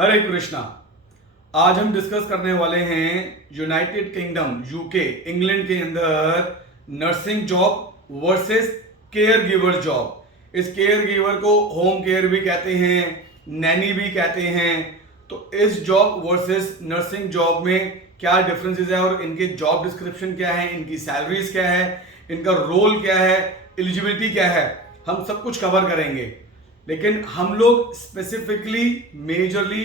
हरे कृष्णा। आज हम डिस्कस करने वाले हैं यूनाइटेड किंगडम यूके इंग्लैंड के अंदर nursing job versus care giver job. इस केयर गिवर को होम केयर भी कहते हैं, नैनी भी कहते हैं। तो इस जॉब वर्सेस नर्सिंग जॉब में क्या डिफरेंसेस है और इनके जॉब डिस्क्रिप्शन क्या है, इनकी सैलरीज क्या है, इनका रोल क्या है, एलिजिबिलिटी क्या है, हम सब कुछ कवर करेंगे। लेकिन हम लोग स्पेसिफिकली मेजरली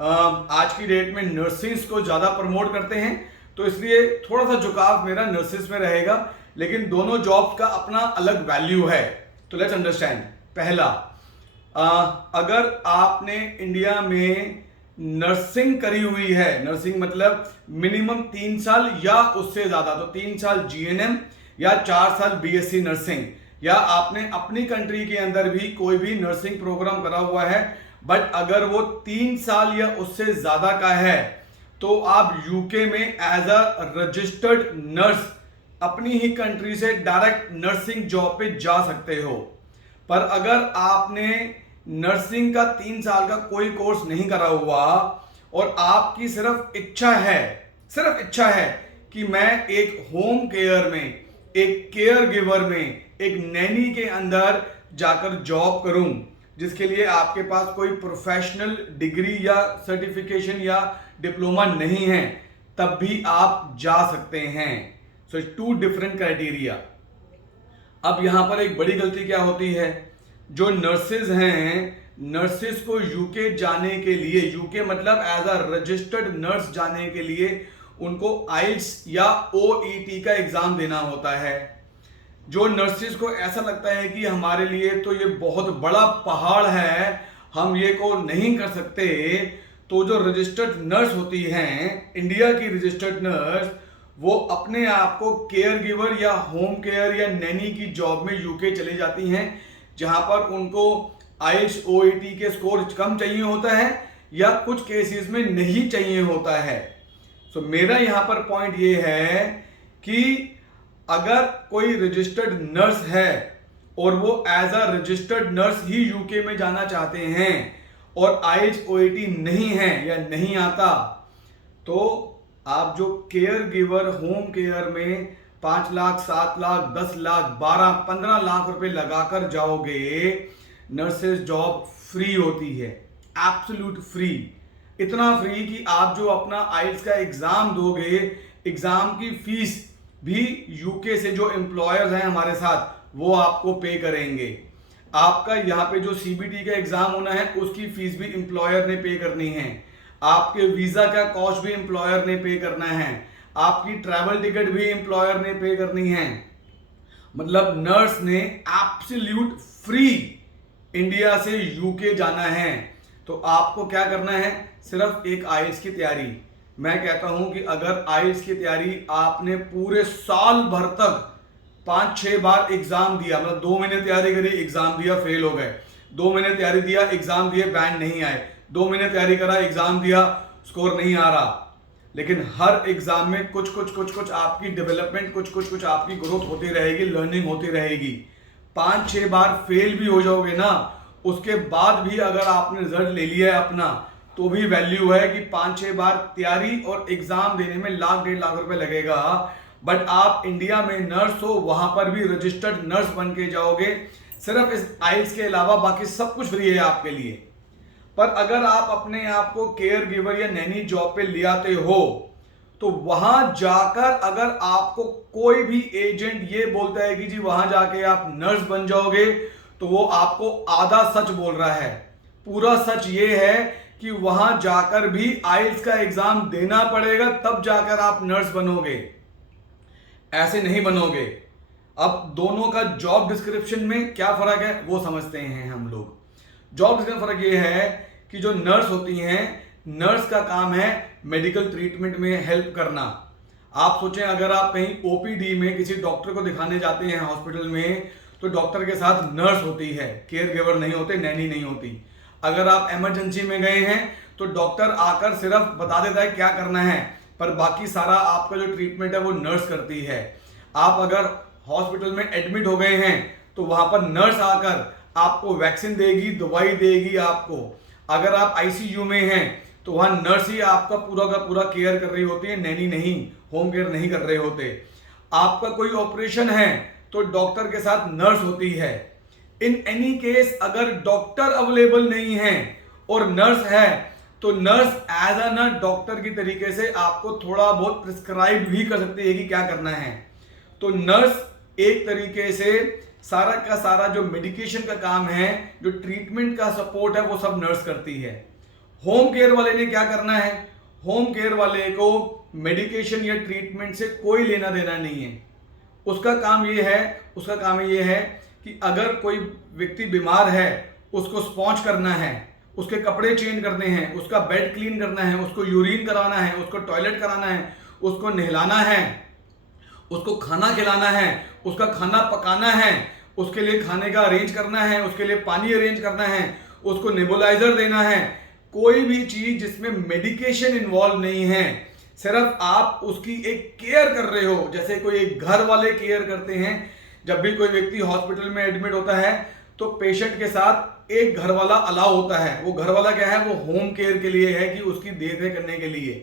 आज की डेट में नर्सिंग्स को ज़्यादा प्रमोट करते हैं, तो इसलिए थोड़ा सा झुकाव मेरा नर्सिस में रहेगा। लेकिन दोनों जॉब्स का अपना अलग वैल्यू है। तो लेट्स अंडरस्टैंड। पहला, अगर आपने इंडिया में नर्सिंग करी हुई है, नर्सिंग मतलब मिनिमम 3 साल या उससे ज़्यादा, तो 3 साल जीएनएम या 4 साल बीएससी नर्सिंग, या आपने अपनी कंट्री के अंदर भी कोई भी नर्सिंग प्रोग्राम करा हुआ है, बट अगर वो 3 साल या उससे ज्यादा का है, तो आप यूके में एज अ रजिस्टर्ड नर्स अपनी ही कंट्री से डायरेक्ट नर्सिंग जॉब पे जा सकते हो। पर अगर आपने नर्सिंग का 3 साल का कोई कोर्स नहीं करा हुआ और आपकी सिर्फ इच्छा है कि मैं एक होम केयर में, एक केयर गिवर में, एक नैनी के अंदर जाकर जॉब करूं, जिसके लिए आपके पास कोई प्रोफेशनल डिग्री या सर्टिफिकेशन या डिप्लोमा नहीं है, तब भी आप जा सकते हैं। सो 2 डिफरेंट क्राइटेरिया। अब यहां पर एक बड़ी गलती क्या होती है, जो नर्सेज हैं, नर्सेज को यूके जाने के लिए, यूके मतलब एज अ रजिस्टर्ड नर्स जाने के लिए उनको आइल्स या ओईटी का एग्जाम देना होता है। जो नर्सिस को ऐसा लगता है कि हमारे लिए तो ये बहुत बड़ा पहाड़ है, हम ये को नहीं कर सकते, तो जो रजिस्टर्ड नर्स होती हैं, इंडिया की रजिस्टर्ड नर्स, वो अपने आप को केयर गिवर या होम केयर या नैनी की जॉब में यूके चली जाती हैं, जहां पर उनको आइल्स ओईटी के स्कोर कम चाहिए होता है या कुछ केसेस में नहीं चाहिए होता है। सो मेरा यहां पर पॉइंट ये है कि अगर कोई रजिस्टर्ड नर्स है और वो एज अ रजिस्टर्ड नर्स ही यूके में जाना चाहते हैं और आइल्स ओईटी नहीं है या नहीं आता, तो आप जो केयर गिवर होम केयर में 5 लाख, 7 लाख, 10 लाख, 12, 15 लाख रुपए लगाकर जाओगे, नर्सेज जॉब फ्री होती है, एब्सोल्यूट फ्री। इतना फ्री कि आप जो अपना आइल्स का एग्जाम दोगे, एग्जाम की फीस भी यूके से जो एम्प्लॉयर्स हैं हमारे साथ, वो आपको पे करेंगे। आपका यहाँ पे जो सीबीटी का एग्जाम होना है, उसकी फीस भी एम्प्लॉयर ने पे करनी है। आपके वीजा का कॉस्ट भी एम्प्लॉयर ने पे करना है। आपकी ट्रैवल टिकट भी एम्प्लॉयर ने पे करनी है। मतलब नर्स ने एब्सोल्यूट फ्री इंडिया से यूके जाना है। तो आपको क्या करना है, सिर्फ एक आइल्स की तैयारी। मैं कहता हूं कि अगर आइल्स की तैयारी आपने पूरे साल भर तक 5-6 बार एग्जाम दिया, मतलब 2 महीने तैयारी करी, एग्जाम दिया, फेल हो गए, 2 महीने तैयारी दिया, एग्जाम दिए, बैंड नहीं आए, 2 महीने तैयारी करा, एग्जाम दिया, स्कोर नहीं आ रहा, लेकिन हर एग्जाम में कुछ आपकी डेवलपमेंट, कुछ आपकी ग्रोथ होती रहेगी, लर्निंग होती रहेगी। 5-6 बार फेल भी हो जाओगे ना, उसके बाद भी अगर आपने रिजल्ट ले लिया है अपना, तो भी वैल्यू है कि 5-6 बार तैयारी और एग्जाम देने में लाख 1.5 लाख रुपए लगेगा, बट आप इंडिया में नर्स हो, वहां पर भी रजिस्टर्ड नर्स बन के जाओगे। सिर्फ इस आइल्स के अलावा बाकी सब कुछ फ्री है आपके लिए। पर अगर आप अपने आप को केयर गिवर या नैनी जॉब पे ले आते हो, तो वहां जाकर अगर आपको कोई भी एजेंट ये बोलता है कि जी वहां जाके आप नर्स बन जाओगे, तो वो आपको आधा सच बोल रहा है। पूरा सच ये है कि वहां जाकर भी आइल्स का एग्जाम देना पड़ेगा, तब जाकर आप नर्स बनोगे, ऐसे नहीं बनोगे। अब दोनों का जॉब डिस्क्रिप्शन में क्या फर्क है वो समझते हैं हम लोग। जॉब डिस्क्रिप्शन फर्क ये है कि जो नर्स होती हैं, नर्स का काम है मेडिकल ट्रीटमेंट में हेल्प करना। आप सोचें, अगर आप कहीं ओपीडी में किसी डॉक्टर को दिखाने जाते हैं हॉस्पिटल में, तो डॉक्टर के साथ नर्स होती है, केयर गिवर नहीं होते, नैनी नहीं होती। अगर आप इमरजेंसी में गए हैं तो डॉक्टर आकर सिर्फ बता देता है क्या करना है, पर बाकी सारा आपका जो ट्रीटमेंट है वो नर्स करती है। आप अगर हॉस्पिटल में एडमिट हो गए हैं तो वहां पर नर्स आकर आपको वैक्सीन देगी, दवाई देगी आपको। अगर आप आईसीयू में हैं तो वहां नर्स ही आपका पूरा का पूरा केयर कर रही होती है, नैनी नहीं, होम केयर नहीं कर रहे होते। आपका कोई ऑपरेशन है तो डॉक्टर के साथ नर्स होती है। इन एनी केस अगर डॉक्टर अवेलेबल नहीं है और नर्स है तो नर्स एज अ ना डॉक्टर की तरीके से आपको थोड़ा बहुत प्रिस्क्राइब भी कर सकती है कि क्या करना है। तो नर्स एक तरीके से सारा का सारा जो मेडिकेशन का काम है, जो ट्रीटमेंट का सपोर्ट है, वो सब नर्स करती है। होम केयर वाले ने क्या करना है? होम केयर वाले को मेडिकेशन या ट्रीटमेंट से कोई लेना देना नहीं है। उसका काम ये है कि अगर कोई व्यक्ति बीमार है उसको स्पॉन्ज करना है, उसके कपड़े चेंज करने हैं, उसका बेड क्लीन करना है, उसको यूरिन कराना है, उसको टॉयलेट कराना है, उसको नहलाना है, उसको खाना खिलाना है, उसका खाना पकाना है, उसके लिए खाने का अरेंज करना है, उसके लिए पानी अरेंज करना है, उसको नेबुलाइजर देना है। कोई भी चीज जिसमें मेडिकेशन इन्वॉल्व नहीं है, सिर्फ आप उसकी एक केयर कर रहे हो, जैसे कोई एक घर वाले केयर करते हैं। जब भी कोई व्यक्ति हॉस्पिटल में एडमिट होता है तो पेशेंट के साथ एक घर वाला अलाउ होता है। वो घर वाला क्या है? वो होम केयर के लिए है, कि उसकी देखरेख करने के लिए।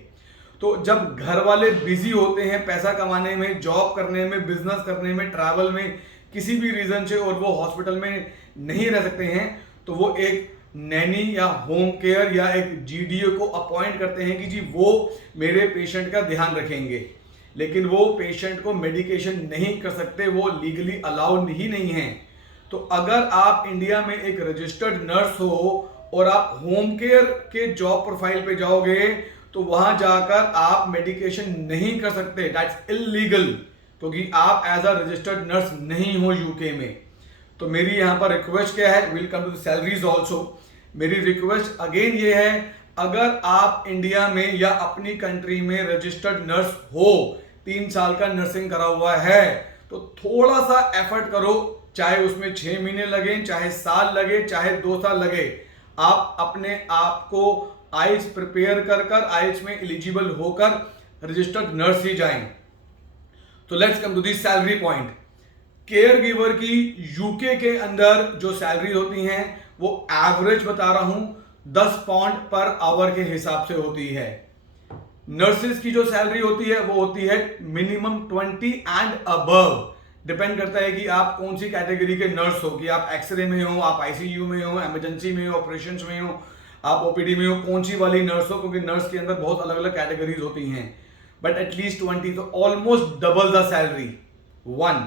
तो जब घर वाले बिजी होते हैं पैसा कमाने में, जॉब करने में, बिजनेस करने में, ट्रैवल में, किसी भी रीजन से, और वो हॉस्पिटल में नहीं रह सकते हैं, तो वो एक नैनी या होम केयर या एक जीडीओ को अपॉइंट करते हैं कि जी वो मेरे पेशेंट का ध्यान रखेंगे। लेकिन वो पेशेंट को मेडिकेशन नहीं कर सकते, वो लीगली अलाउड ही नहीं है। तो अगर आप इंडिया में एक रजिस्टर्ड नर्स हो और आप होम केयर के जॉब प्रोफाइल पे जाओगे तो वहां जाकर आप मेडिकेशन नहीं कर सकते, दैट्स इलीगल, क्योंकि आप एज अ रजिस्टर्ड नर्स नहीं हो यूके में। तो मेरी यहां पर रिक्वेस्ट क्या है? Will come to salaries also. मेरी रिक्वेस्ट अगेन ये है, अगर आप इंडिया में या अपनी कंट्री में रजिस्टर्ड नर्स हो, 3 साल का नर्सिंग करा हुआ है, तो थोड़ा सा एफर्ट करो, चाहे उसमें 6 महीने लगे, चाहे साल लगे, चाहे 2 साल लगे। आप अपने आप को आईएलटीएस प्रिपेयर कर आईएलटीएस में एलिजिबल होकर रजिस्टर्ड नर्स ही जाएं। तो let's come to the salary point. Care giver की यूके के अंदर जो सैलरी होती हैं वो एवरेज बता रहा हूं 10 पाउंड पर आवर के हिसाब से होती है। नर्सेज की जो सैलरी होती है वो होती है मिनिमम 20 एंड अबव। डिपेंड करता है कि आप कौन सी कैटेगरी के नर्स हो, कि आप एक्सरे में हो, आप आईसीयू में हो, इमरजेंसी में हो, ऑपरेशंस में हो, आप ओपीडी में हो, कौन सी वाली नर्स हो, क्योंकि नर्स के अंदर बहुत अलग अलग कैटेगरीज होती हैं। बट एटलीस्ट 20, तो almost double the salary. One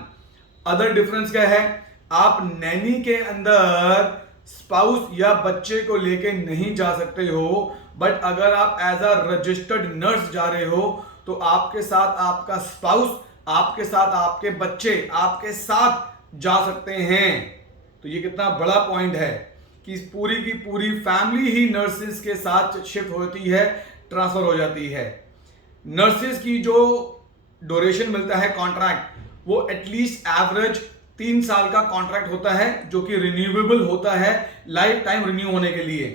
other difference क्या है? आप नैनी के अंदर स्पाउस या बच्चे को लेके नहीं जा सकते हो, बट अगर आप एज अ रजिस्टर्ड नर्स जा रहे हो तो आपके साथ आपका स्पाउस, आपके साथ आपके बच्चे आपके साथ जा सकते हैं। तो ये कितना बड़ा पॉइंट है कि पूरी की पूरी फैमिली ही नर्सेज के साथ शिफ्ट होती है, ट्रांसफर हो जाती है। नर्सेज की जो ड्यूरेशन मिलता है कॉन्ट्रैक्ट, वो एटलीस्ट एवरेज 3 साल का कॉन्ट्रैक्ट होता है, जो कि रिन्यूएबल होता है, लाइफ टाइम रिन्यू होने के लिए।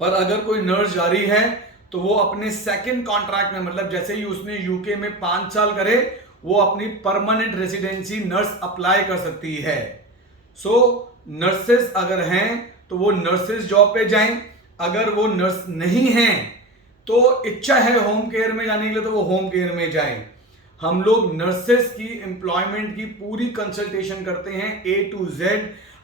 पर अगर कोई नर्स जा रही है तो वो अपने सेकंड कॉन्ट्रैक्ट में, मतलब जैसे ही उसने यूके में 5 साल करे, वो अपनी परमानेंट रेसिडेंसी नर्स अप्लाई कर सकती है। सो नर्सेस अगर हैं तो वो नर्सेस जॉब पे जाएं, अगर वो नर्स नहीं हैं तो इच्छा है होम केयर में जाने के लिए तो वो होम केयर में जाएं। हम लोग नर्सेस की एम्प्लॉयमेंट की पूरी कंसल्टेशन करते हैं A to Z।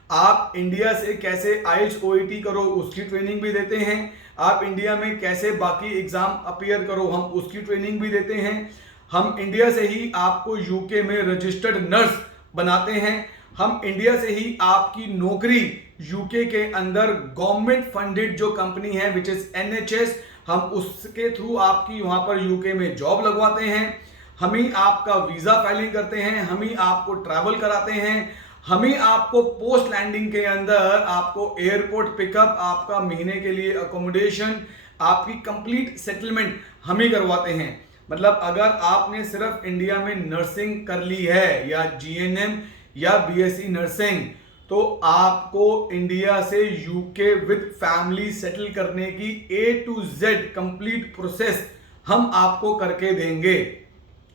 आप इंडिया से कैसे आईएलटीएस ओईटी करो उसकी ट्रेनिंग भी देते हैं, आप इंडिया में कैसे बाकी एग्जाम अपीयर करो हम उसकी ट्रेनिंग भी देते हैं। हम इंडिया से ही आपको यूके में रजिस्टर्ड नर्स बनाते हैं। हम इंडिया से ही आपकी नौकरी यूके के अंदर गवर्नमेंट फंडेड जो कंपनी है विच इज NHS, हम उसके थ्रू आपकी वहां पर यूके में जॉब लगवाते हैं। हम ही आपका वीजा फाइलिंग करते हैं, हम ही आपको ट्रैवल कराते हैं, हम ही आपको पोस्ट लैंडिंग के अंदर आपको एयरपोर्ट पिकअप, आपका महीने के लिए अकोमोडेशन, आपकी कंप्लीट सेटलमेंट हम ही करवाते हैं। मतलब अगर आपने सिर्फ इंडिया में नर्सिंग कर ली है या GNM या BSc नर्सिंग, तो आपको इंडिया से यूके विद फैमिली सेटल करने की A to Z complete process हम आपको करके देंगे,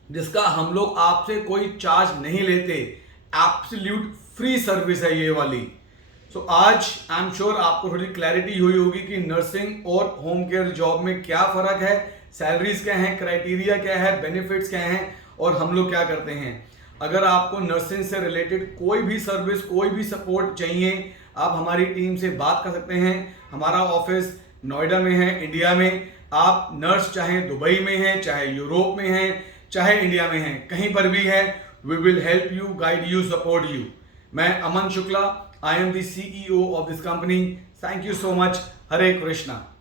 जिसका हम लोग आपसे कोई चार्ज नहीं लेते। एब्सोल्यूट फ्री सर्विस है ये वाली। सो आज आई एम श्योर आपको थोड़ी क्लैरिटी हुई होगी कि नर्सिंग और होम केयर जॉब में क्या फर्क है, सैलरीज क्या है, क्राइटेरिया क्या है, बेनिफिट्स क्या हैं और हम लोग क्या करते हैं। अगर आपको नर्सिंग से रिलेटेड कोई भी सर्विस, कोई भी सपोर्ट चाहिए, आप हमारी टीम से बात कर सकते हैं। हमारा ऑफिस नोएडा में है, इंडिया में। आप नर्स चाहे दुबई में है, चाहे यूरोप में है, चाहे इंडिया में है, कहीं पर भी है, we will help you, guide you, support you. मैं Aman Shukla, I am the CEO of this company. Thank you so much. Hare Krishna.